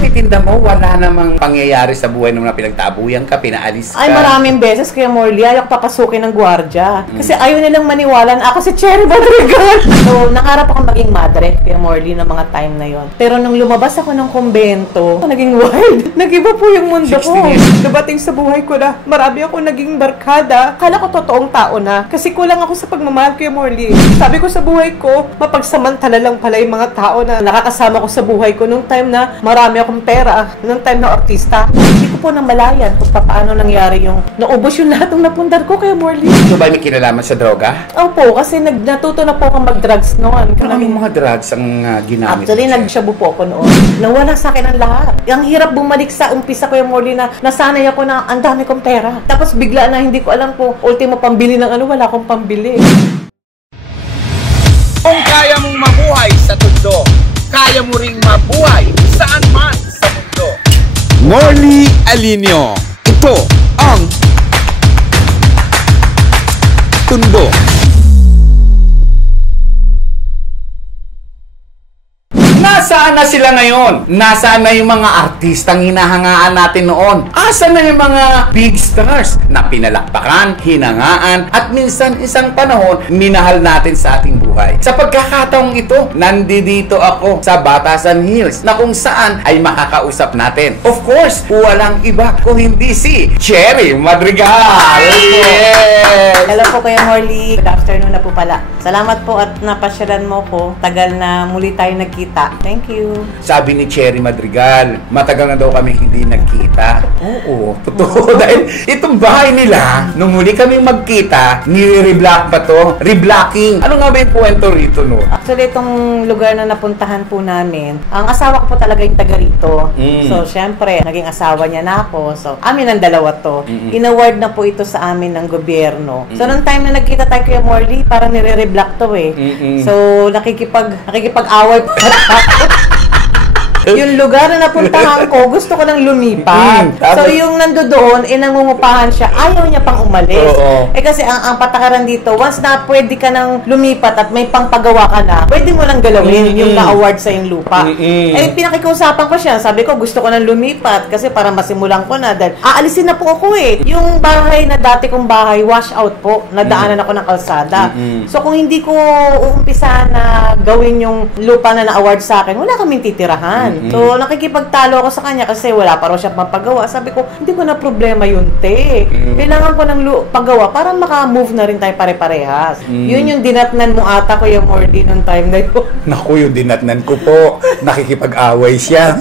titinda mo, wala namang pangyayari sa buhay nung na pinagtabuyan ka, pinaalis ka. Ay, maraming beses, Kuya Morley, ayaw papasukin ng gwardiya. Kasi ayaw nilang maniwala na ako si Cherry Madrigal. So, nakaharap ako maging madre, Kuya Morley, ng mga time na yon. Pero nung lumabas ako ng kumbento, naging wild. Nag-iba po yung mundo ko. Dumating sa buhay ko na marami ako naging barkada. Kala ko totoong tao na. Kasi kulang ako sa pagmamahal, Kuya Morley. Sabi ko sa buhay ko, mapagsamantala lang pala yung mga tao na nakakasama ko sa buhay ko nung time na marami akong pera, nung time na artista. Hindi ko po namalayan kung paano nangyari yung naubos yung lahat ng napundar ko, Kuya Morley. Ito ba may kinalaman sa droga? Opo, kasi natuto na po akong mag-drugs noon. Anong mga drugs ang ginamit? Actually, nag-shabu po ako noon. Nawala sa akin ang lahat. Ang hirap bumalik sa umpisa, Kuya Morley, na nasanay ako na ang dami kong pera. Tapos bigla na hindi ko alam kung ultimo pambili ng ano, wala akong pambili. Kung kaya mong mabuhay sa mundo, kaya mo ring mabuhay saan man sa mundo. Morley Alinio. Ito ang Tundo. Nasaan na sila ngayon? Nasaan na yung mga artistang hinahangaan natin noon? Asa na yung mga big stars na pinalakpakan, hinangaan, at minsan isang panahon minahal natin sa ating buhay? Sa pagkakataong ito, nandito ako sa Batasan Hills na kung saan ay makakausap natin. Of course, walang iba kung hindi si Cherry Madrigal! Yes! Hello po, Kuya Morley. Good afternoon na po pala. Salamat po at napasyalan mo ko. Tagal na muli tayo nagkita. Thank you. Sabi ni Cherry Madrigal, matagal na daw kami hindi nagkita. Oo, totoo. Dahil itong bahay nila, nung muli kami magkita, nire-reblock pa to. Reblocking. Ano nga ba yung kwento rito, no? Actually, itong lugar na napuntahan po namin, ang asawa ko po talaga yung taga rito. So, syempre, naging asawa niya na ako. So, amin ang dalawa to. In-award na po ito sa amin ng gobyerno. So, nung time na nagkita tayo, Kuya Morley, parang nire-reblock to eh. So, nakikipag-away po. Yung lugar na napuntahan ko, gusto ko lang lumipat. So, yung nandoon, nangungupahan siya, ayaw niya pang umalis. Kasi ang patakaran dito, once na pwede ka nang lumipat at may pangpagawa ka na, pwede mo lang galawin yung na-award sa yung lupa. Pinakikiusapan ko siya. Sabi ko, gusto ko nang lumipat kasi para masimulan ko na. Dahil aalisin na po ako eh. Yung bahay na dati kong bahay, wash out po. Nadaanan ako ng kalsada. So, kung hindi ko uumpisa na gawin yung lupa na na-award sa akin, wala kaming titirahan. So, nakikipagtalo ako sa kanya kasi wala pa raw siya mapagawa. Sabi ko, hindi ko na problema yun, te. Kailangan ko ng paggawa para maka-move na rin tayo pare-parehas. Yun yung dinatnan mo ata, Kuya Morley, nung time na yun. Naku, yung dinatnan ko po. Nakikipag-away siya.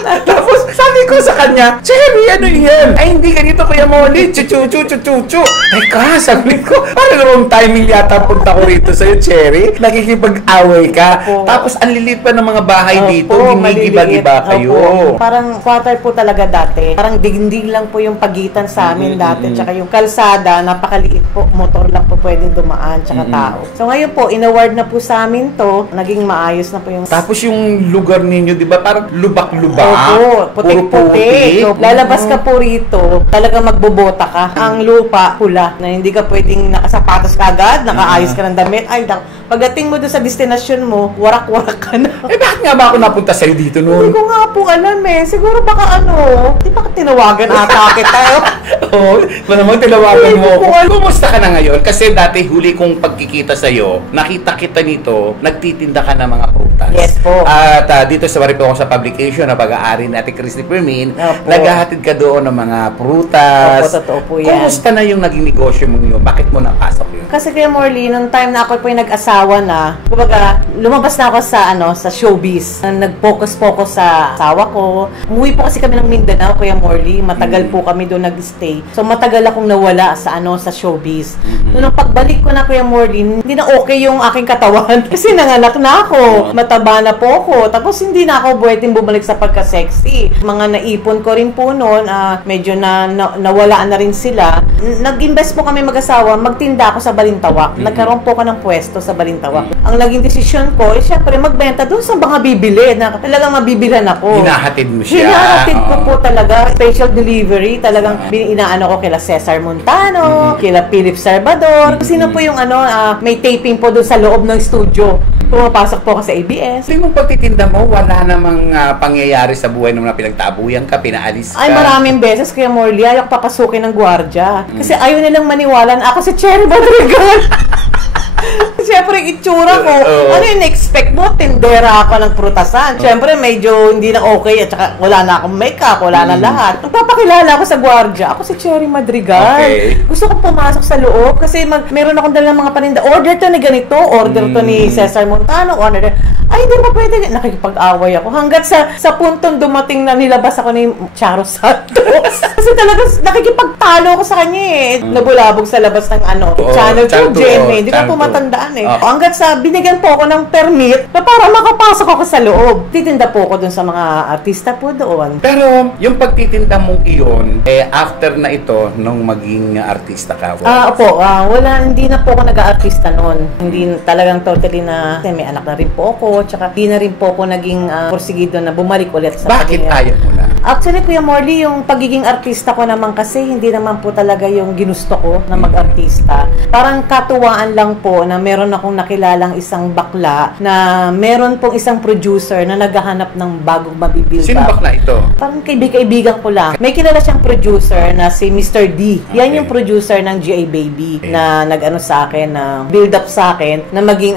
Tapos, sabi ko sa kanya, Cherry, ano yan? Ay, hindi ganito, Kuya Morley. Chuchu. Teka, sabi ko, parang wrong timing yata punta ko rito sa'yo, Cherry. Nakikipag-away ka. Tapos, ang lilit pa ng mga bahay dito. Ginigiba-giba kayo. Parang quarter po talaga dati. Parang dingding lang po yung pagitan sa amin dati. Tsaka yung kalsada, napakaliit po. Motor lang po pwedeng dumaan, tsaka tao. So, ngayon po, in-award na po sa amin to. Naging maayos na po yung... Tapos, yung lugar ninyo, di ba, parang lubak-lubak. Opo, putik-putik. Lalabas ka po rito, talaga magbobota ka. Ang lupa, pula, na hindi ka pwedeng nakasapatos ka agad, nakaayos ka ng damit. Ay, pagdating mo doon sa destinasyon mo, warak-warak ka na. Bakit nga ba ako napunta sa'yo dito noon? Hindi ko nga po alam eh. Siguro baka di ba tinawagan ata kita? Oo, naman tinawagan mo ako. Kumusta ka na ngayon? Kasi dati huli kong pagkikita sa'yo, nakita kita nito, nagtitinda ka ng mga prutas. Yes po. At dito sa Maripo ako sa publication na pag-aari ni Ate Christy Permin, naghahatid ka doon ng mga prutas. Opo, totoo po yan. Kumusta na yung naging negosyo mo yun? Bakit mo napasok yun? Kasi Kuya Morley, nung time na ako po yung nag-asawa na, kumbaga, lumabas na ako sa showbiz. Nag-focus sa asawa ko. Umuwi po kasi kami ng Mindanao, Kuya Morley. Matagal po kami doon nag-stay. So, matagal akong nawala sa showbiz. Nung pagbalik ko na, Kuya Morley, hindi na okay yung aking katawan. Kasi nanganak na ako. Mataba na po ako. Tapos, hindi na ako pwedeng bumalik sa pagka-sexy. Mga naipon ko rin po noon, medyo nawalaan na rin sila. Nag-invest po kami mag-asawa, magtinda ako sa Balintawak. Nagkaroon po ako ng pwesto sa Balintawak. Ang naging desisyon ko, syempre magbenta doon sa mga bibili na talagang mabibilan ako. Hinahatid mo siya? Hinahatid ko po talaga. Special delivery. Talagang inaano ko kila Cesar Montano, kila Philip Salvador. Sino po yung may taping po doon sa loob ng studio. Pumapasok po ako sa ABS. Yung mong pagtitinda mo, wala namang pangyayari sa buhay nung pinagtabuyan ka, pinaalis ka. Ay, maraming beses, Kuya Morley, ayaw papasukin ng gwardiya. Kasi ayaw nilang maniwala na ako si Cherry Madrigal. Siyempre, itsura ko. Ano yung expect mo? Tindera ako ng prutasan. Siyempre, medyo hindi na okay at saka wala na akong makeup, wala na lahat. Nagpapakilala ako sa gwardiya. Ako si Cherry Madrigal. Okay. Gusto ko pumasok sa loob kasi meron akong dalang mga paninda. Order to ni ganito, order to ni Cesar Montano, order. Ay, hindi pa pwede. Nakikipag-away ako. Hanggat sa puntong dumating na nilabas ako ni Charo Santos. Kasi talaga nakikipagtalo ako sa kanya eh. Nabulabog sa labas ng Channel 2 GMA. Hindi ko pumatandaan eh. Hanggat sa binigyan po ako ng permit na para makapasok ako sa loob. Titinda po ako dun sa mga artista po doon. Pero yung pagtitinda mong iyon, after na ito, nung maging artista ka? Opo. Hindi na po ako nag-aartista noon. Hindi talagang totally na, kasi may anak na rin po ako, tsaka di na rin po ako naging porsigido na bumalik ulit sa Bakit ayaw mo na? Actually, Kuya Morley, yung pagiging artista ko naman kasi hindi naman po talaga yung ginusto ko na mag-artista. Parang katuwaan lang po na meron akong nakilalang isang bakla na meron pong isang producer na naghahanap ng bagong mabibuild up. Sino bakla ito? Parang kaibigan ko lang. May kilala siyang producer na si Mr. D. Yan yung producer ng GA Baby na nag-ano sa akin, na build up sa akin na maging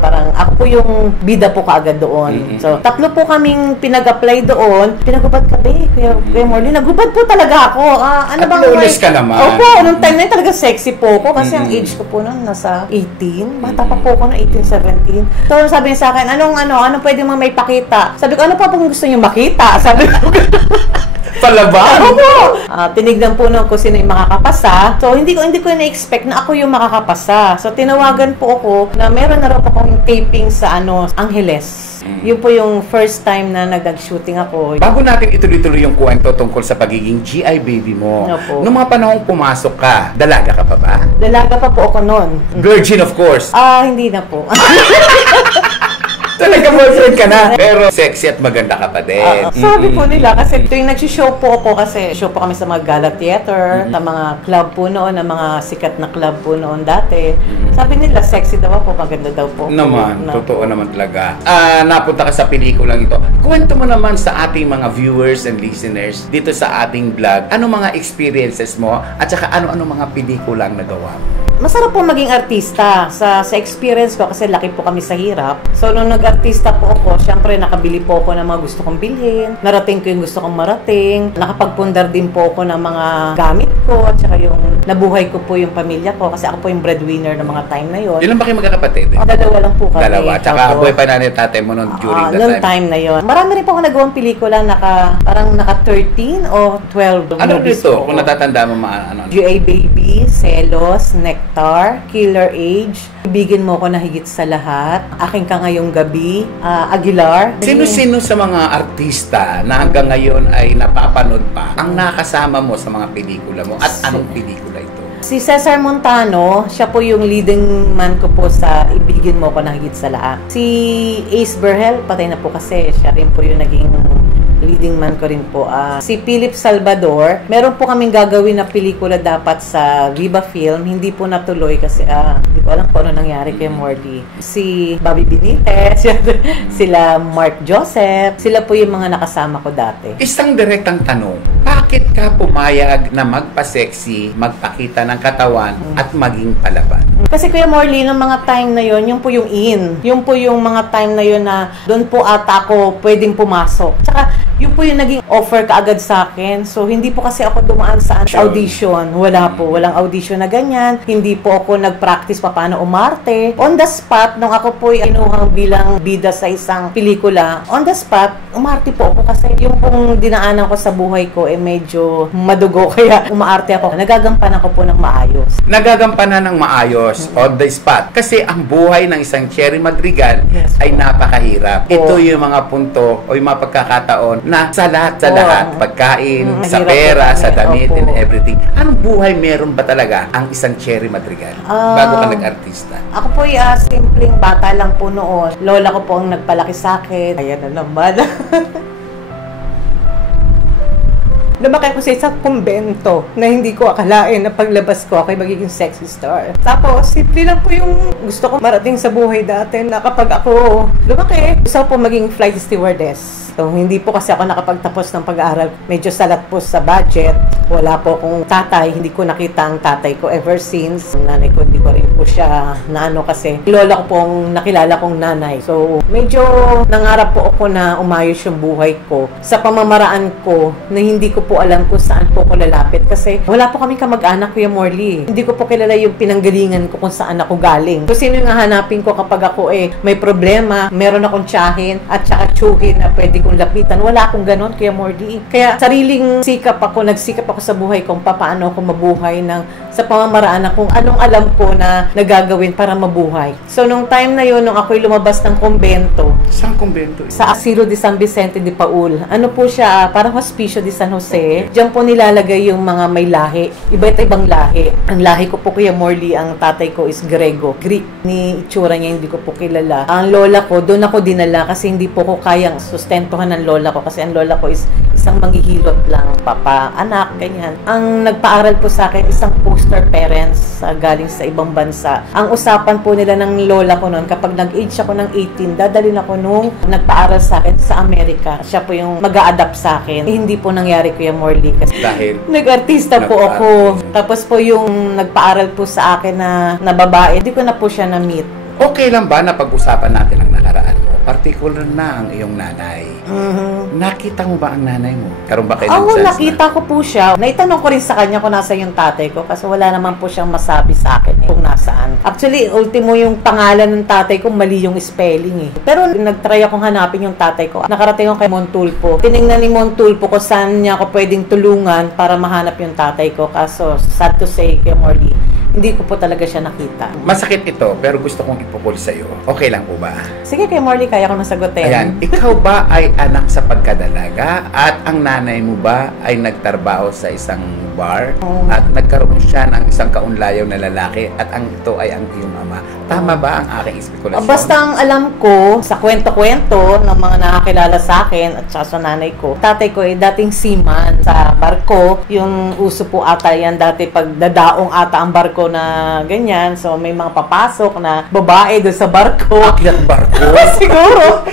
parang ako po yung bida po kaagad doon. So, tatlo po kaming pinag-apply doon. Pinagubad kami, Kuya Morley. Nagubad po talaga ako. At flawless ka naman. Opo, nung time na yun talaga sexy po ako kasi ang age ko po noon nasa 18. Bata pa po ako na 18, 17. So, sabi niya sa akin, anong pwede mo may pakita? Sabi ko, ano pa pong gusto niyo makita? Sabi ko, Palaban? Opo! Tinignan po nung kung sino yung makakapasa. So, hindi ko na-expect na ako yung makakapasa. So, tinawagan po ako na meron na rin po akong taping sa Angeles. Yun po yung first time na nag-shooting ako. Bago natin ituloy-tuloy yung kwento tungkol sa pagiging GI baby mo, Opo. nung mga panahong pumasok ka, dalaga ka pa ba? Dalaga pa po ako noon. Virgin, of course. Hindi na po. Talaga boyfriend ka na. Pero sexy at maganda ka pa din. Sabi po nila, kasi tuwing nag-show po ako, kasi show po kami sa mga gala theater, sa mga club po noon, na mga sikat na club po noon dati. Sabi nila, sexy daw ako, maganda daw po. Naman, totoo naman talaga. Napunta ka sa pelikulang ito. Kwento mo naman sa ating mga viewers and listeners dito sa ating vlog, ano mga experiences mo at saka ano-ano mga pelikulang nagawa mo? Masarap po maging artista. Sa experience ko, kasi laki po kami sa hirap. So, nung nag-artista po ako, syempre nakabili po ako ng mga gusto kong bilhin. Narating ko yung gusto kong marating. Nakapagpundar din po ako ng mga gamit ko. At saka yung nabuhay ko po yung pamilya ko. Kasi ako po yung breadwinner ng mga time na yon. Ilan ba kayo magkakapatid? Dalawa lang po kami. Dalawa. Tsaka buhay pa nanay tatay mo noon during that Noong time na yon. Marami rin po ako nagawang pelikula parang naka 13 o 12. Ano dito? Kung natatanda mo GA Baby, Selos, Nectar, Killer Age, Ibigin Mo Ko na Higit sa Lahat, Aking Ka Ngayong Gabi, Aguilar. Sino-sino sa mga artista na hanggang ngayon ay napapanood pa ang nakasama mo sa mga pelikula mo at anong pelikula ito? Si Cesar Montano, siya po yung leading man ko po sa Ibigin Mo Ko na Higit sa Lahat. Si Ace Berhel, patay na po kasi, siya rin po yung naging leading man ko rin po. Si Philip Salvador, meron po kaming gagawin na pelikula dapat sa Viva Film. Hindi po natuloy kasi hindi ko alam kung ano nangyari kay Morley. Si Bobby Benitez, sila Mark Joseph, sila po yung mga nakasama ko dati. Isang direktang tanong, bakit ka pumayag na magpa-sexy, magpakita ng katawan at maging palaban? Kasi Kuya Morley, nung mga time na yon, yung po yung in. Yung po yung mga time na yon na doon po ata ako pwedeng pumasok. Tsaka, yun po yung naging offer kaagad sa akin. So, hindi po kasi ako dumaan sa audition. Wala po. Walang audition na ganyan. Hindi po ako nag-practice pa paano umarte. On the spot, nung ako po inuhang bilang bida sa isang pelikula, on the spot, umarte po ako kasi yung pong dinaanan ko sa buhay ko medyo madugo. Kaya umaarte ako. Nagagampanan ko po ng maayos. Nagagampanan ng maayos on the spot. Kasi ang buhay ng isang Cherry Madrigal ay napakahirap. Ito yung mga punto o yung mga pagkakataon na sa lahat, pagkain, sa pera, sa damit, and everything. Anong buhay meron ba talaga ang isang Cherry Madrigal bago ka nag-artista? Ako po simpleng bata lang po noon. Lola ko po ang nagpalaki sa akin. Ayan na naman. Lumaki ako sa isang kumbento na hindi ko akalain na paglabas ko ako'y magiging sexy star. Tapos, simple lang po yung gusto ko marating sa buhay dati na kapag ako lumaki, gusto ko po maging flight stewardess. So, hindi po kasi ako nakapagtapos ng pag-aaral. Medyo salat po sa budget. Wala po akong tatay. Hindi ko nakita ang tatay ko ever since. Nanay ko, hindi ko rin po siya naano kasi lola ko pong nakilala kong nanay. So, medyo nangarap po ako na umayos yung buhay ko sa pamamaraan ko na hindi ko po alam kung saan po ako lalapit. Kasi wala po kami kamag-anak, Kuya Morley. Hindi ko po kilala yung pinanggalingan ko kung saan ako galing. So, sino yung hahanapin ko kapag ako may problema, meron akong tiyahin at saka tsuhin na pwede kong lapitan. Wala akong ganon, Kuya Morley. Kaya sariling nagsikap ako sa buhay kung paano ako mabuhay sa pamamaraan na kung anong alam ko na nagagawin para mabuhay. So, nung time na yun, nung ako'y lumabas ng kumbento. Saan kumbento? Sa Asilo de San Vicente de Paul. Ano po siya, parang Hospicio de San Jose. Diyan po nilalagay yung mga may lahi. Iba't ibang lahi. Ang lahi ko po, Kuya Morley, ang tatay ko is Grego. Greek. Ni itsura niya, hindi ko po kilala. Ang lola ko, doon ako dinala kasi hindi po ko kayang sustentuhan ng lola ko kasi ang lola ko is isang manghihilot lang, papa, anak, ganyan. Ang nagpaaral po sa akin, isang poster parents galing sa ibang bansa. Ang usapan po nila ng lola ko noon, kapag nag-age ako ng 18, dadalhin ako nung nagpaaral sa akin sa Amerika. Siya po yung mag-a-adapt sa akin. Hindi po nangyari, Kuya Morley. Kasi dahil nag-artista po ako. Tapos po yung nagpaaral po sa akin na babae, hindi ko na po siya na-meet. Okay lang ba na pag-usapan natin ang nakaraan mo? Particular na ang iyong nanay. Nakita mo ba ang nanay mo? Karoon ba kayo ng chance nakita ko po siya. Naitanong ko rin sa kanya kung nasa yung tatay ko kasi wala naman po siyang masabi sa akin kung nasaan. Actually, ultimo yung pangalan ng tatay ko, mali yung spelling Pero nag-try akong hanapin yung tatay ko. Nakarating ako kay Montulpo. Tinignan ni Montulpo kung saan niya ako pwedeng tulungan para mahanap yung tatay ko. Kaso, sad to say, Kuya Morley, hindi ko po talaga siya nakita. Masakit ito, pero gusto kong ipukul sa'yo. Okay lang po ba? Sige, Kuya Morley, kaya ko nasagutin. Ayan, ikaw ba ay anak sa pagkadalaga? At ang nanay mo ba ay nagtrabaho sa isang bar? At nagkaroon siya ng isang kaunlayaw na lalaki? At ang ito ay ang iyong ama? Tama ba ang aking espekulasyon? Basta ang alam ko, sa kwento-kwento ng mga nakakilala sa akin at sa nanay ko, tatay ko ay dating seaman sa barko. Yung uso po ata yan dati pag dadaong ata ang barko na ganyan. So, may mga papasok na babae doon sa barko. Akyat barko? Siguro.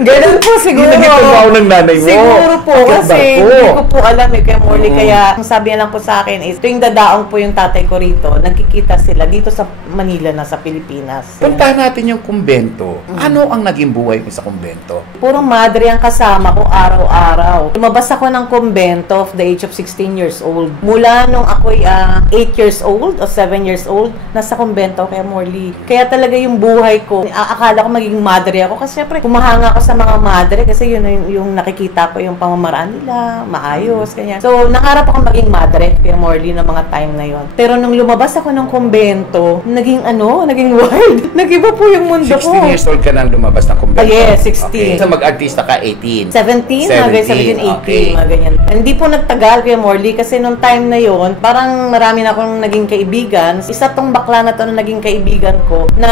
Ganun po siguro. Nagtrabaho ng nanay mo? Siguro po. Akyat Kasi barko? hindi ko po alam Kuya Morley. Kaya, ang sabi niya lang po sa akin is, tuwing dadaong po yung tatay ko rito, nagkikita sila dito sa Manila na sa Pilipinas. Puntahan natin yung kumbento. Ano ang naging buhay mo sa kumbento? Puro madre ang kasama ko araw-araw. Lumabas ako ng kumbento of the age of 16 years old. Mula nung ako'y 8 years old o 7 years old, nasa kumbento Kuya Morley. Kaya talaga yung buhay ko, akala ko magiging madre ako kasi syempre kumahanga ako sa mga madre kasi yun yung nakikita ko yung pamamaraan nila, maayos, ganyan. So, nangarap ako maging madre Kuya Morley ng mga time na yon. Pero nung lumabas ako ng kumbento, naging wild. Nag-iba po yung mundo ko. 16 years old ka nang lumabas ng kumbento? Yes, 16. Okay. So, mag-artista ka 18? 17, 18, okay. mga ganyan. Hindi po nagtagal, Kuya Morley, kasi nung time na yon, parang marami na akong naging kaibigan. Isa tong bakla na to na naging kaibigan ko, na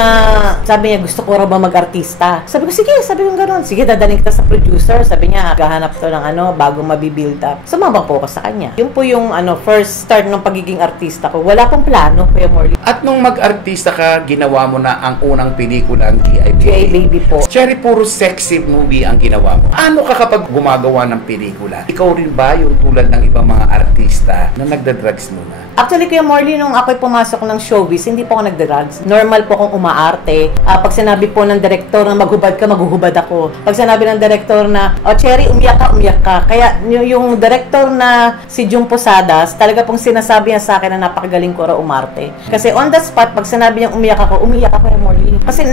sabi niya, gusto ko raw ba mag-artista? Sabi ko, sige, sabi ko gano'n. Sige, dadaling kita sa producer. Sabi niya, gahanap to ng bago mabibuild up. Sumama po ako sa kanya. Yun po yung first start ng pagiging artista ko. Wala pong plano, Kuya Morley. At nung mag-artista ka, ginawa mo na ang unang pelikula, ang G.I. G.I. Baby po. Cherry, puro sexy movie ang ginawa mo. Ano ka kapag gumagawa ng pelikula? Ikaw rin ba yung tulad ng ibang mga artista na nagda-drugs muna? Actually, Kuya Morley, nung ako'y pumasok ng showbiz, hindi po ako nagda-drugs. Normal po akong umaarte. Pag sinabi po ng direktor na maghubad ka, maghuhubad ako. Pag sinabi ng direktor na, Cherry, umiyak ka. Kaya yung direktor na si Jung Posadas, talaga pong sinasabi niya sa akin na napakagaling ko raw umarte. Kasi on the spot, pag sinabi niyang umiyak ako, Kuya Morley. Kasi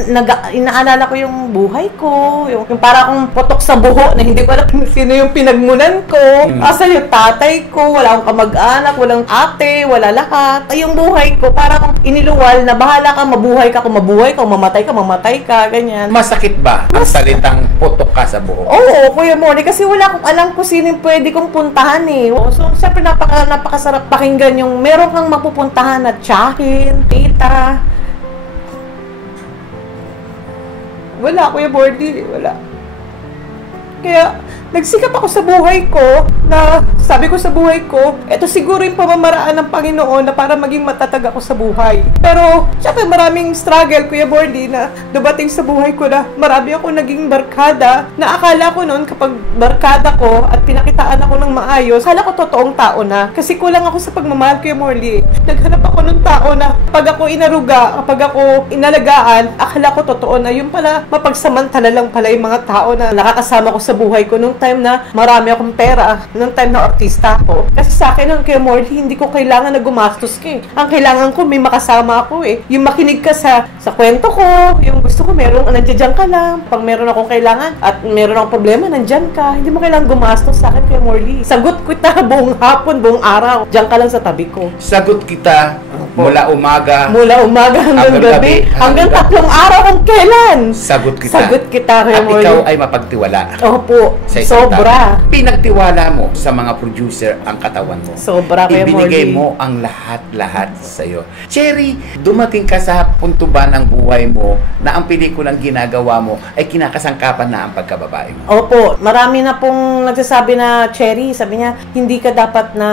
inaalala ko yung buhay ko, yung para akong putok sa buho na hindi ko alam sino yung pinagmunan ko. Asa yung tatay ko, wala akong kamag-anak, walang ate, wala lahat. Yung buhay ko, para akong iniluwal na bahala ka, mabuhay ka, kung mamatay ka, ganyan. Masakit ba ang salitang putok ka sa buhok? Oo, Kuya Morley, kasi wala akong alam kung sino yung pwede kong puntahan So, syempre napakasarap pakinggan yung meron kang mapupuntahan na tiyahin, tita. Wala, Kuya Morley, wala. Kaya, nagsikap ako sa buhay ko. na sabi ko sa buhay ko, ito siguro yung pamamaraan ng Panginoon na para maging matatag ako sa buhay. Pero, syempre maraming struggle, Kuya Bordy, na dumating sa buhay ko na marami ako naging barkada na akala ko noon kapag barkada ko at pinakitaan ako ng maayos, akala ko totoong tao na. Kasi kulang ako sa pagmamahal, Kuya Morley. Naghanap ako ng tao na pag ako inaruga, kapag ako inalagaan, akala ko totoo na. Yung pala, mapagsamantala lang pala yung mga tao na nakakasama ko sa buhay ko nung time na marami akong pera, nung time na artista ako. Kasi sa akin, Kuya Morley, hindi ko kailangan na gumastos ka eh. Ang kailangan ko, may makasama ako eh. Yung makinig ka sa kwento ko, yung gusto ko, nandiyan ka lang. Pag meron akong kailangan at meron akong problema, nandiyan ka. Hindi mo kailangan gumastos sa akin, Kuya Morley. Sagot kita buong hapon, buong araw. Diyan ka lang sa tabi ko. Sagot kita mula umaga hanggang gabi. Hanggang 3 araw kung kailan. Sagot kita. Sagot kita, Kuya At Morley. ikaw ay mapagtiwala. Opo. Sa isang Sobra. tao. Pinagtiwala mo sa mga producer ang katawan mo. Sobra, Kuya Ibinigay Morley. mo ang lahat sa'yo. Cherry, dumating ka sa punto ba ng buhay mo na ang pelikulang ginagawa mo ay kinakasangkapan na ang pagkababae mo? Opo, marami na pong nagsasabi na, Cherry, sabi niya, hindi ka dapat na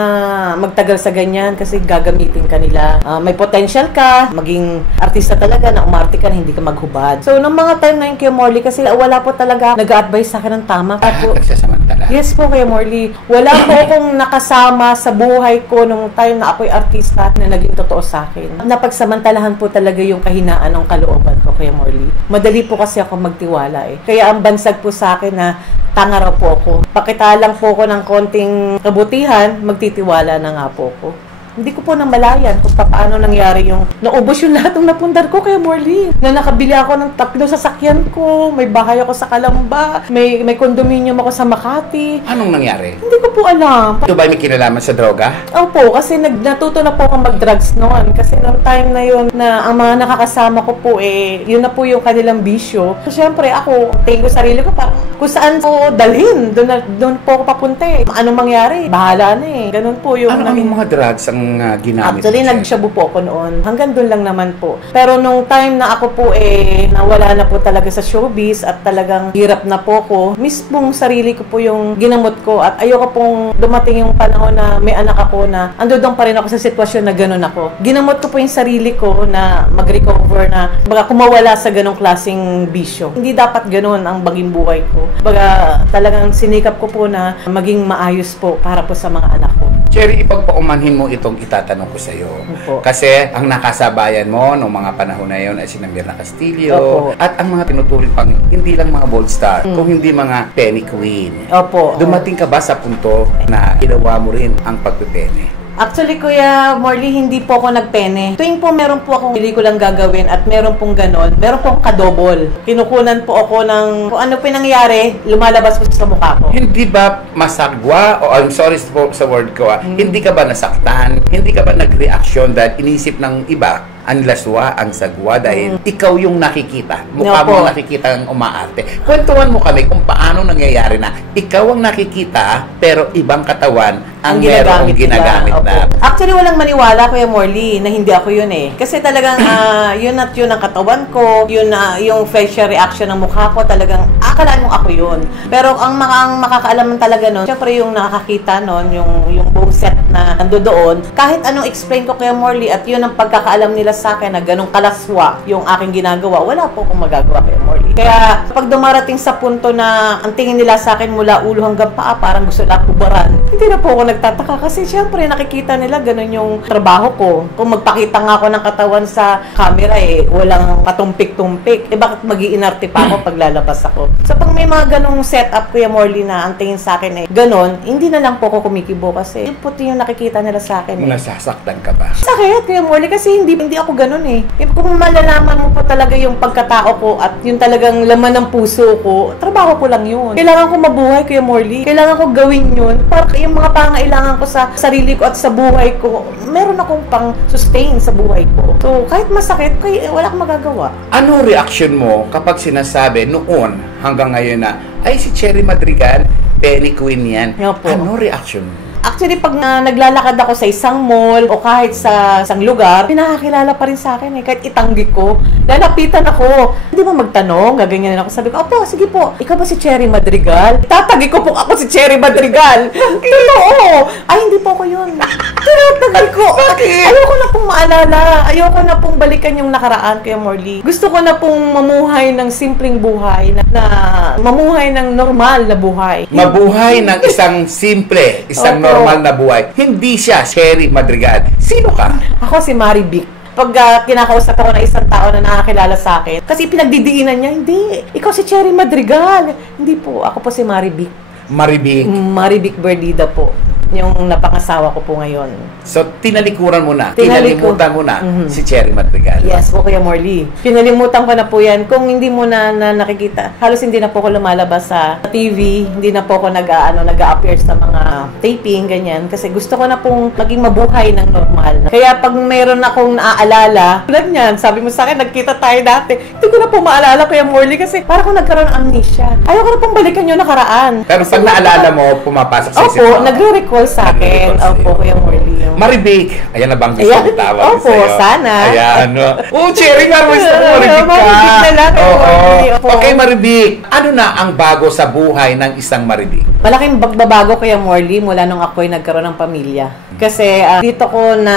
magtagal sa ganyan kasi gagamitin ka nila. May potential ka, maging artista talaga na umarte ka na hindi ka maghubad. So, nung mga time na yun, Kuya Morley, kasi wala po talaga nag-a-advise sa akin ng tama. Nagsasamantala. Yes po, Kuya Morley. Wala po akong nakasama sa buhay ko nung time na ako'y artista na naging totoo sa akin. Napagsamantalahan po talaga yung kahinaan ng kalooban ko, Kuya Morley. Madali po kasi ako magtiwala eh. Kaya ang bansag po sa akin na tanga raw po ako. Pakita lang po ako ng konting kabutihan, magtitiwala na nga po ako. Hindi ko po namalayan kung paano nangyari yung naubos yung lahat ng napundar ko, Kuya Morley. Na nakabili ako ng 3 sasakyan ko, may bahay ako sa Calamba, may condominium ako sa Makati. Anong nangyari? Hindi ko po alam. Ito ba may kinalaman sa droga? Opo, kasi natuto na po ako mag-drugs noon. Kasi noong time na yun na ang mga nakakasama ko po yun na po yung kanilang bisyo. So, syempre ako, tingin ko sarili ko parang kung saan po dalhin, doon po ako papunta eh. Anong mangyari? Bahala na eh. Ganun po yung Ano ang mga drugs ang ginamit? Actually, nag-shabu po ako noon. Hanggang doon lang naman po. Pero nung time na ako po nawala na po talaga sa showbiz at talagang hirap na po ako, mismong sarili ko po yung ginamot ko at ayoko pong dumating yung panahon na may anak ako na andodong pa rin ako sa sitwasyon na ganun ako. Ginamot ko po yung sarili ko na mag-recover na baga kumawala sa ganong klaseng bisyo. Hindi dapat ganun ang baging buhay ko. Baga talagang sinikap ko po na maging maayos po para po sa mga anak ko. Cherry, ipagpaumanhin mo itong itatanong ko sa iyo. Opo. Kasi ang nakasabayan mo noong mga panahon na yon ay si Mirna Castillo Opo. at ang mga tinuturing pang hindi lang mga bold star, kung hindi mga penny queen. Opo. Dumating ka ba sa punto na ginawa mo rin ang pagpipene? Actually, Kuya Morley, hindi po ako nagpene. Tuwing po meron po akong pelikulang gagawin at meron pong ganon, meron pong kadobol. Kinukunan po ako ng kung ano po nangyari, lumalabas po sa mukha ko. Hindi ba masagwa, o I'm sorry sa word ko, hindi ka ba nasaktan? Hindi ka ba nag-reaction dahil inisip ng iba ang laswa, ang sagwa dahil ikaw yung nakikita. Mukha mo ang nakikita ang umaarte. Kwentuhan mo kami kung paano nangyayari na ikaw ang nakikita pero ibang katawan ang merong ginagamit na. Actually, walang maniwala, Kuya Morley, na hindi ako yun eh. Kasi talagang yun at yun ang katawan ko, yun yung facial reaction ng mukha ko, talagang akalaan mo ako yun. Pero ang makakaalaman talaga nun, syempre yung nakakita nun, yung buong set na nando doon, kahit anong explain ko, Kuya Morley, at yun ang pagkakaalam nila sa akin na ganong kalaswa yung aking ginagawa, wala po akong magagawa, Kuya Morley. Kaya pag dumarating sa punto na ang tingin nila sa akin mula ulo hanggang paa, parang gusto lang kubaran, hindi na po ako nagtataka kasi syempre nakikita nila ganun yung trabaho ko. Kung magpakita nga ako ng katawan sa camera walang patumpik-tumpik. Bakit mag-iinarte pa ako pag lalabas ako? So pag may mga ganong setup, Kuya Morley, na ang tingin sa akin ganon, hindi na lang po ako kumikibo kasi yung puti yung nakikita nila sa akin. Nasasaktan ka ba? Sakit, Kuya Morley, kasi hindi ako ganun eh. Kung malalaman mo po talaga yung pagkatao ko at yung talagang laman ng puso ko, trabaho ko lang yun. Kailangan ko mabuhay, Kuya Morley. Kailangan ko gawin yun para yung mga pangailangan ko sa sarili ko at sa buhay ko, meron akong pang-sustain sa buhay ko. So, kahit masakit, wala akong magagawa. Ano reaction mo kapag sinasabi noon hanggang ngayon na, ay si Cherry Madrigal, penny queen yan? Opo. Ano reaction mo? Actually, pag naglalakad ako sa isang mall o kahit sa isang lugar, pinakakilala pa rin sa akin eh. Kahit itanggi ko, lalapitan ako. Hindi ba magtanong? Gaganyanin ako. Sabi ko, opo, sige po. Ikaw ba si Cherry Madrigal? Tatagi ko po ako si Cherry Madrigal. Totoo. Ay, hindi po ako yun. Tinatagal ko. Bakit? Ayoko na pong maalala. Ayoko na pong balikan yung nakaraan, Kuya Morley. Gusto ko na pong mamuhay ng simpleng buhay, na mamuhay ng normal na buhay. Mabuhay ng isang simple, isang Opo. normal na buhay. Hindi siya Cherry Madrigal. Sino ka? Ako si Mari Vic. Pag kinakausap ako ng isang tao na nakakilala sa akin, kasi pinagdidiinan niya, hindi. Ikaw si Cherry Madrigal. Hindi po. Ako po si Mari Vic. Maribig. Mari Vic Berdida po. Yung napangasawa ko po ngayon. So, tinalikuran mo na. Tinaliku- Tinalimutan mo na Mhm. si Cherry Madrigal. Yes po, Kuya Morley. Pinalimutan ko na po yan. Kung hindi mo na nakikita, halos hindi na po ako lumalabas sa TV, hindi na po ako nag-a-appear sa mga taping, ganyan. Kasi gusto ko na pong maging mabuhay ng normal. Kaya pag mayroon akong naaalala, tulad niyan, sabi mo sa akin, nagkita tayo dati. Hindi ko na po maalala, Kuya Morley, kasi parang kung nagkaroon ng amnesia. Ayoko na pong balikan yung nakaraan. Pero pag naalala mo, pumapasok sa isip Opo, mo. nagre-recall sa akin. Nagre-recall sa Opo, iyo. Kuya Morley. Maribig. Ayan na bang gusto Ayan. kong tawag Opo, sa'yo? sana. Ayan. Oh, Cherry, parang gusto ko Maribig ka. Maribig na lang, Oo. Maribig. Opo. Okay, Maribig. Ano na ang bago sa buhay ng isang Maribig? Malaking bagbabago Kuya Morley mula nung ako'y nagkaroon ng pamilya. Kasi dito ko na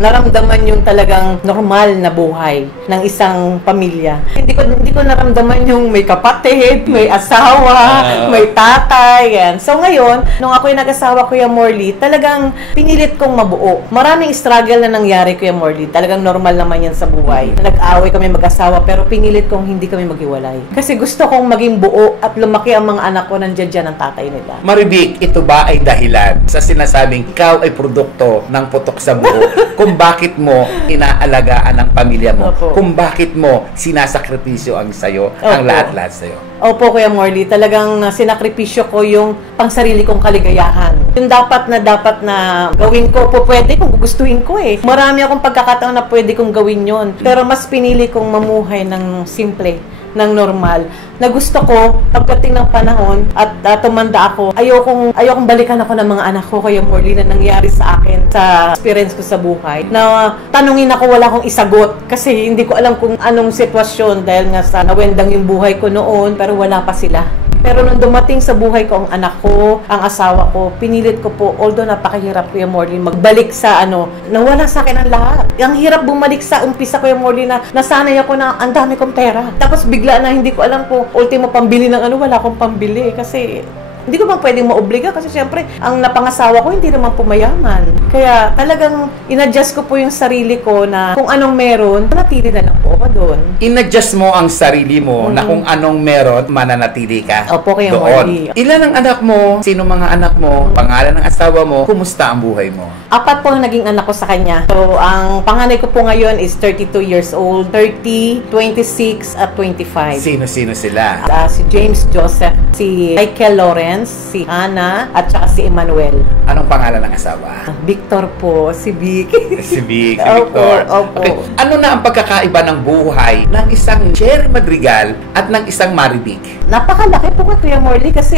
naramdaman yung talagang normal na buhay ng isang pamilya. Hindi ko naramdaman yung may kapatid, may asawa, may tatay, yan. So ngayon, nung ako'y nag-asawa Kuya Morley, talagang pinilit kong mabuo. Maraming struggle na nangyari Kuya Morley. Talagang normal naman yan sa buhay. Nag-away kami mag-asawa pero pinilit kong hindi kami maghiwalay. Kasi gusto kong maging buo at lumaki ang mga anak ko nandiyan dyan ang tatay nila. Maribig, ito ba ay dahilan sa sinasabing ikaw ay produkto ng putok sa buo kung bakit mo inaalagaan ang pamilya mo, Opo. kung bakit mo sinasakripisyo ang sayo, ang Opo. lahat-lahat sa'yo? Opo, Kuya Morley, talagang sinakripisyo ko yung pangsarili kong kaligayahan. Yung dapat na gawin ko po pwede kung gugustuhin ko eh. Marami akong pagkakataon na pwede kong gawin yon. Pero mas pinili kong mamuhay ng simple, ng normal. Na gusto ko, pagdating ng panahon at tumanda ako, ayokong balikan ako ng mga anak ko, Kuya Morley, na nangyari sa akin sa experience ko sa buhay. Na tanungin ako, wala akong isagot kasi hindi ko alam kung anong sitwasyon dahil nga sa nawendang yung buhay ko noon pero wala pa sila. Pero nung dumating sa buhay ko ang anak ko, ang asawa ko, pinilit ko po, although napakahirap Kuya Morley, magbalik sa nawala sa akin ang lahat. Ang hirap bumalik sa umpisa Kuya Morley na nasanay ako na ang dami kong pera. Tapos bigla na hindi ko alam kung ultimo pambili ng wala akong pambili kasi hindi ko bang pwedeng maobliga kasi syempre ang napangasawa ko hindi naman pumayaman. Kaya talagang inadjust ko po yung sarili ko na kung anong meron, manatili na lang po ako doon. In-adjust mo ang sarili mo na kung anong meron, mananatili ka Opo, Kuya doon. Morley. Ilan ang anak mo? Sino mga anak mo? Pangalan ng asawa mo? Kumusta ang buhay mo? 4 po ang naging anak ko sa kanya. So, ang panganay ko po ngayon is 32 years old, 30, 26, at 25. Sino-sino sila? Si James Joseph, si Michael Lawrence, si Hannah, at saka si Emmanuel. Anong pangalan ng asawa? Victor po, si Vic. Si Vic, si Opo, Victor. opo. Okay. Ano na ang pagkakaiba ng buhay ng isang Cherry Madrigal at ng isang Maribig? Napakalaki po Kuya Morley kasi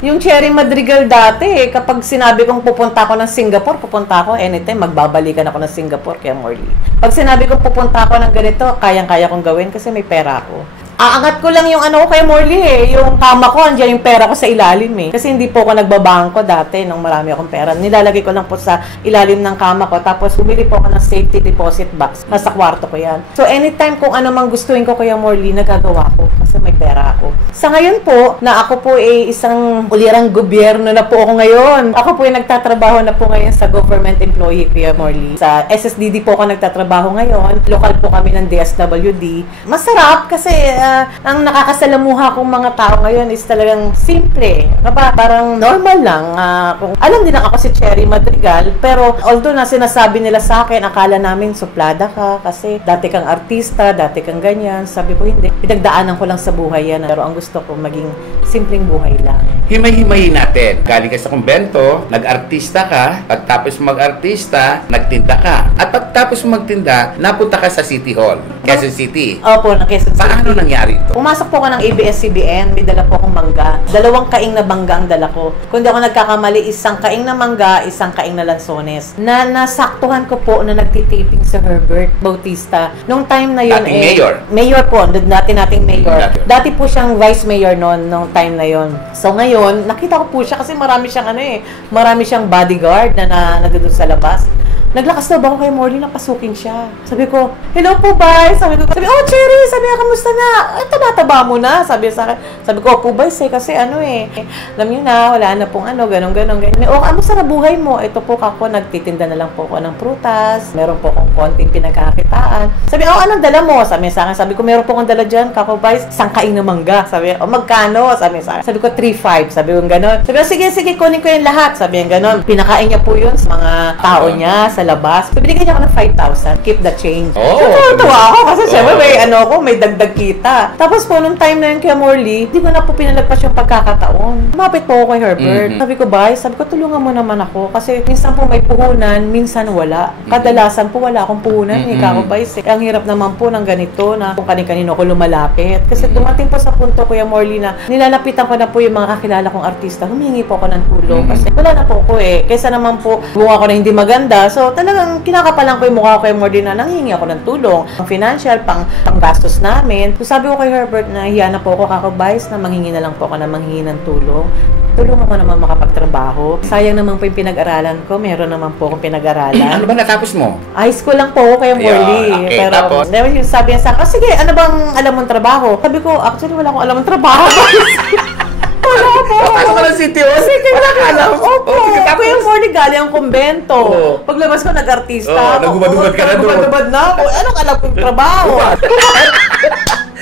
yung Cherry Madrigal dati, kapag sinabi kong pupunta ako ng Singapore, pupunta ako anytime, magbabalikan ako ng Singapore, Kuya Morley. Pag sinabi kong pupunta ako ng ganito, kayang-kaya kong gawin kasi may pera ako. Aangat ko lang yung Kuya Morley yung kama ko, andiyan yung pera ko sa ilalim Kasi hindi po ako nagbabangko dati nung marami akong pera. Nilalagay ko lang po sa ilalim ng kama ko, tapos bumili po ako ng safety deposit box. Nasa kwarto ko yan. So anytime kung ano mang gustuhin ko Kuya Morley, nagagawa ko kasi may pera ako. Sa ngayon po, na ako po isang ulirang gobyerno na po ako ngayon. Ako po nagtatrabaho na po ngayon sa government employee Kuya Morley. Sa SSDD po ako nagtatrabaho ngayon. Lokal po kami ng DSWD. Masarap kasi ang nakakasalamuha kong mga tao ngayon is talagang simple. Parang normal lang. Kung alam din ako si Cherry Madrigal, pero although na sinasabi nila sa akin, akala namin suplada ka kasi dati kang artista, dati kang ganyan. Sabi ko hindi. Pinagdaanan ko lang sa buhay yan. Pero ang gusto ko maging simpleng buhay lang. Himay-himayin natin. Galing ka sa kumbento, nag-artista ka, pagtapos mag-artista, nagtinda ka. At pagkatapos magtinda, napunta ka sa City Hall, Quezon City. Opo, ng Quezon City. Paano nangyari ito? Pumasok po ako ng ABS-CBN, may dala po akong mangga. 2 kaing na mangga ang dala ko. Kung di ako nagkakamali, 1 kaing na mangga, 1 kaing na lansones. Na nasaktuhan ko po na nagtitaping si Herbert Bautista. Nung time na yun Dating mayor. Mayor po, nating mayor. Dati. Dati po siyang vice mayor noon, nung time na yun. So ngayon, nakita ko po siya kasi marami siyang marami siyang bodyguard na nandun sa labas. Naglakas daw ba ako kay Morley na pasukin siya. Sabi ko, hello po, bye. Sabi, oh, Cherry, sabi niya, kamusta na? Taba-taba mo na. Sabi sa akin. Sabi ko, po, bye, kasi alam niyo na, wala na pong ganon. Oh, kamusta na buhay mo? Ito po ako, nagtitinda na lang po ako ng prutas. Meron po akong konting pinagkakitaan. Sabi, oh, anong dala mo? Sabi sa akin, sabi ko, meron po akong dala dyan, kako, bye, 1 kaing na mangga. Sabi, oh, magkano? Sabi sa akin. Sabi ko, 3.5. Sabi ko, ganon. Sabi ko, sige, kunin ko yung lahat. Sabi yung ganon. Pinakain niya po yun sa mga tao niya, sa labas. Binigyan niya ako ng 5,000. Keep the change. Oh! Tuwa ako kasi syempre may dagdag kita. Tapos po, nung time na yun kay Morley, di ko na po pinalagpas yung pagkakataon. Lumapit po ako kay Herbert. Sabi ko, bye, tulungan mo naman ako. Kasi minsan po may puhunan, minsan wala. Kadalasan po wala akong puhunan. Kako, bye. Ang hirap naman po ng ganito na kung kanino ako lumalapit. Kasi dumating po sa punto, Kuya Morley, na nilalapitan ko na po yung mga kakilala kong artista. Humingi po ako ng tulong. Kasi wala na po ako Kaysa naman po, bunga ko na hindi maganda. So, talagang kinakapalan ko yung mukha ko kay Morley na nanghingi ako ng tulong. Pang financial, pang gastos namin. So, sabi ko kay Herbert na hiya na po ako kakabais na manghingi na lang po ako na manghingi ng tulong. Tulungan mo naman makapagtrabaho. Sayang naman po yung pinag-aralan ko. Meron naman po akong pinag-aralan. Ano ba natapos mo? High school lang po ako kay Morley. Okay, pero tapos? sabi niya sa akin, sige, ano bang alam mong trabaho? Sabi ko, actually wala akong alam mong trabaho. Wala po. Pasok ka ng City Hall? Sige, alam. Opo. Kuya Morley, galing ang kumbento. Paglabas ko, nag-artista. Nagubad-ubad ka na doon. Nagubad na ako. Anong alam kong trabaho?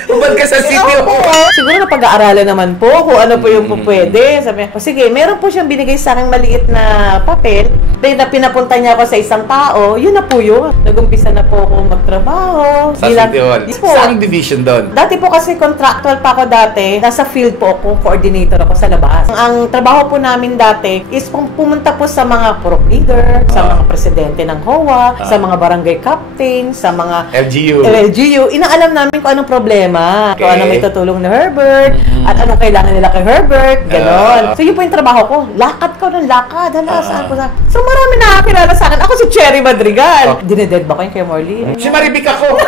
Ubad ka sa City Hall. Siguro na pag-aaralan naman po kung ano po yung pwede. Sabi niya, sige, meron po siyang binigay sa akin maliit na papel. Then na pinapunta niya ako sa isang tao, yun na po yun. Nag-umpisa na po ako magtrabaho. Sa City Hall. Saan division doon? Dati po kasi contractual pa ako dati. Nasa field po ako, coordinator ako sa labas. Ang trabaho po namin dati is pumunta po sa mga purok leader, sa mga presidente ng HOA, sa mga barangay captain, sa mga LGU. Inaalam namin kung anong problema. Kung ano may tutulong ni Herbert, at anong kailangan nila kay Herbert, ganon. So yun po yung trabaho ko. Lakad ko ng lakad. Saan ko sa... So marami nakakilala sa akin. Ako si Cherry Madrigal. Dineded ba ko yung kay Morley? Si Maribik ako.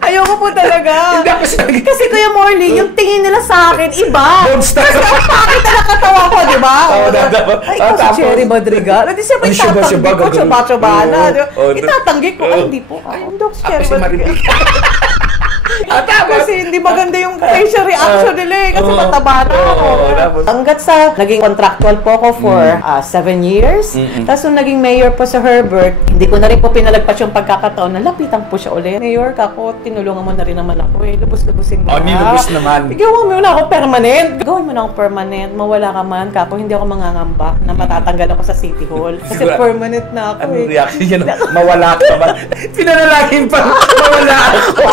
Ayoko po talaga. Hindi ako sabi. Kasi Kuya Morley, yung tingin nila sa akin, iba. Monster. Kasi ang pakit na nakatawa ko, di ba? Ay, ikaw si tapos? Cherry Madrigal. Hindi siya may tatanggi ko, tsuba-tsuba na. Itatanggi ko, ay, hindi po. Ay, hindi ako si Cherry Madrigal. Kasi hindi maganda yung facial reaction nila kasi mataba na ako. Hanggat sa naging contractual po ako for 7 years. Tapos nung naging mayor po sa Herbert, hindi ko na rin po pinalagpas yung pagkakataon na lapitan po siya ulit. Mayor, kako, tinulungan mo na rin naman ako lubos-lubusin mo na. nilubos naman. Gawin mo na ako permanent. Gawin mo na ako permanent. Mawala ka man, kako, hindi ako mangangamba na matatanggal ako sa City Hall. Kasi permanent na ako Anong reaction niya? Mawala ka ba? Pinanalangin pa. Mawala ako.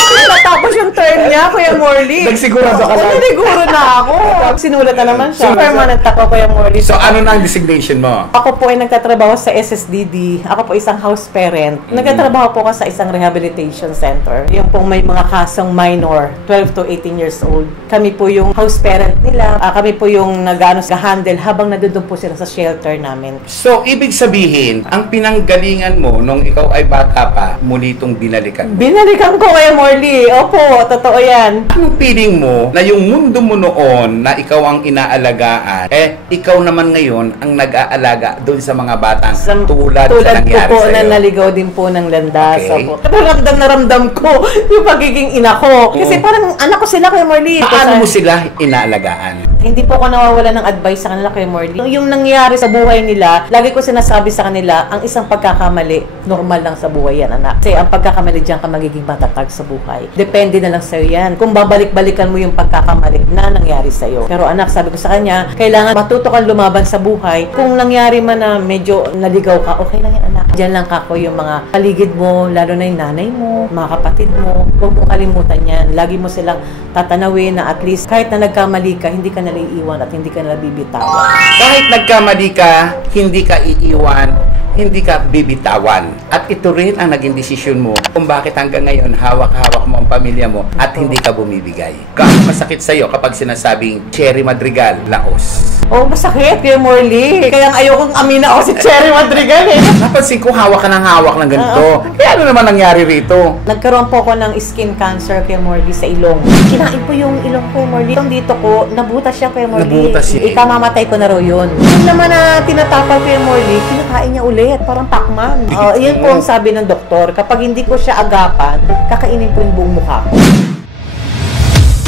Tapos yung term niya, Kuya Morley. Nagsigurado ka lang. Nagsiguro na ako. Sinulat na naman siya. Permanent ako, Kuya Morley. So, ano na ang designation mo? Ako po ay nagtatrabaho sa SSDD. Ako po isang house parent. Nagtatrabaho po ako sa isang rehabilitation center. Yung pong may mga kasong minor, 12 to 18 years old. Kami po yung house parent nila. Kami po yung nag-handle habang nandun po sila sa shelter namin. So, ibig sabihin, ang pinanggalingan mo nung ikaw ay bata pa, muli itong binalikan mo. Binalikan ko, Kuya Morley. Opo, totoo yan. Anong feeling mo na yung mundo mo noon na ikaw ang inaalagaan, ikaw naman ngayon ang nag-aalaga doon sa mga batang tulad sa nangyari ko po sa'yo? na naligaw din po ng landas. Okay. Ramdam na ramdam ko yung pagiging ina ko. Kasi parang anak ko sila, Kuya Morley. Paano mo sila inaalagaan? Hindi po ako nawawala ng advice sa kanila, Kuya Morley. Yung nangyari sa buhay nila, lagi ko sinasabi sa kanila, ang isang pagkakamali, normal lang sa buhay yan, anak. Kasi ang pagkakamali diyan ka magiging matatag sa buhay. Depende na lang sa'yo yan. Kung babalik-balikan mo yung pagkakamali na nangyari sa'yo. Pero anak, sabi ko sa kanya, kailangan matuto kang lumaban sa buhay. Kung nangyari man na medyo naligaw ka, okay lang yan, anak. Diyan lang kako yung mga paligid mo, lalo na yung nanay mo, mga kapatid mo. Huwag mong kalimutan yan. Lagi mo silang tatanawin na at least kahit na nagkamali ka, hindi ka naliiwan at hindi ka nalabibitawan. Kahit nagkamali ka, hindi ka iiwan, hindi ka bibitawan. At ito rin ang naging desisyon mo kung bakit hanggang ngayon hawak-hawak mo ang pamilya mo at hindi ka bumibigay. Gaano masakit sa'yo kapag sinasabing Cherry Madrigal, laos? Oh, masakit, Kuya Morley. Kaya ayokong amina ako si Cherry Madrigal eh. Napansin ko hawak ka ng hawak ng ganito. Kaya ano naman nangyari rito? Nagkaroon po ako ng skin cancer, Kuya Morley, sa ilong. Kinain po yung ilong, Kuya Morley. Itong dito ko, nabutas siya, Kuya Morley. Nabutas siya. Ikamamatay ko na raw yun. Yung naman na tinatapal, Kuya Morley, kinakain niya ulit. Parang Pacman. Yun po ang sabi ng doktor. Kapag hindi ko siya agapan, kakainin po yung buong mukha ko.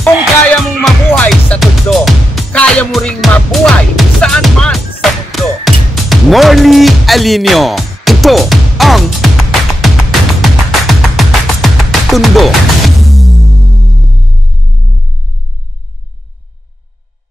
Kung kaya mong mabuhay sa tundo, kaya mo ring mabuhay saan man sa mundo. Morley Alinio. Ito ang Tundo.